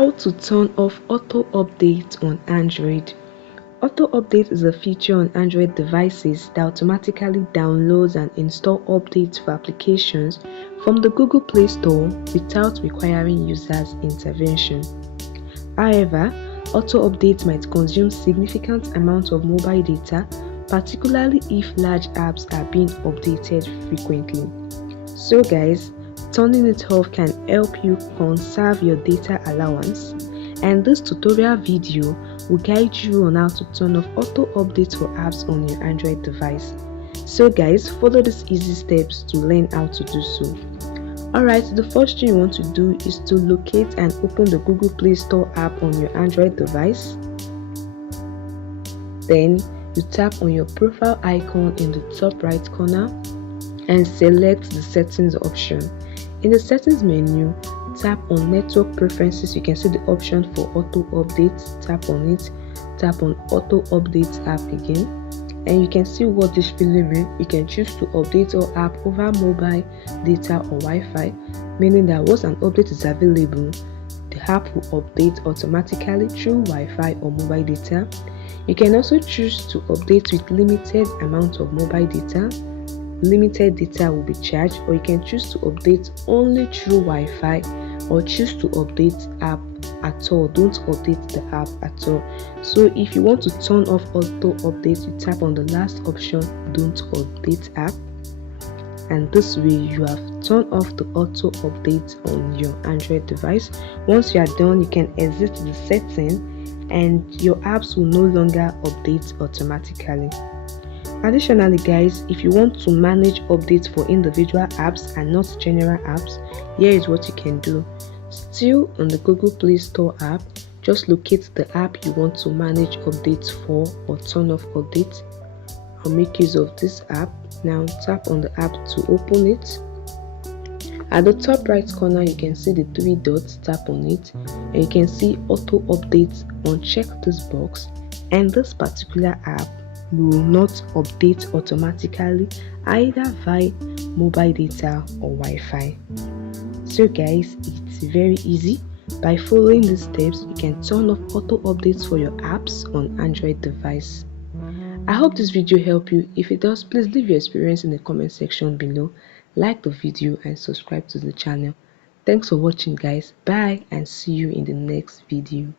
How to turn off auto update on Android. Auto update is a feature on Android devices that automatically downloads and installs updates for applications from the Google Play Store without requiring users' intervention. However, auto updates might consume significant amounts of mobile data, particularly if large apps are being updated frequently. So guys, turning it off can help you conserve your data allowance, and this tutorial video will guide you on how to turn off auto updates for apps on your Android device. So guys, follow these easy steps to learn how to do so. Alright, the first thing you want to do is to locate and open the Google Play Store app on your Android device. Then you tap on your profile icon in the top right corner and select the settings option. In the settings menu, tap on network preferences. You can see the option for auto updates. Tap on it, tap on auto updates app again, and you can see what this will mean. You can choose to update your app over mobile data or Wi-Fi, meaning that once an update is available, the app will update automatically through Wi-Fi or mobile data. You can also choose to update with limited amount of mobile data. Limited data will be charged, or you can choose to update only through Wi-Fi, or choose to update app at all. Don't update the app at all. So if you want to turn off auto update, you tap on the last option, don't update app, and this way you have turned off the auto update on your Android device. Once you are done, you can exit the setting and your apps will no longer update automatically. Additionally guys, if you want to manage updates for individual apps and not general apps, here is what you can do. Still on the Google Play Store app, just locate the app you want to manage updates for or turn off updates. I'll make use of this app. Now tap on the app to open it. At the top right corner, you can see the three dots. Tap on it and you can see auto updates. Uncheck this box, and this particular app will not update automatically either via mobile data or Wi-Fi. So guys, it's very easy. By following these steps, you can turn off auto updates for your apps on Android device. I hope this video helped you. If it does, please leave your experience in the comment section below. Like the video and subscribe to the channel. Thanks for watching guys. Bye and see you in the next video.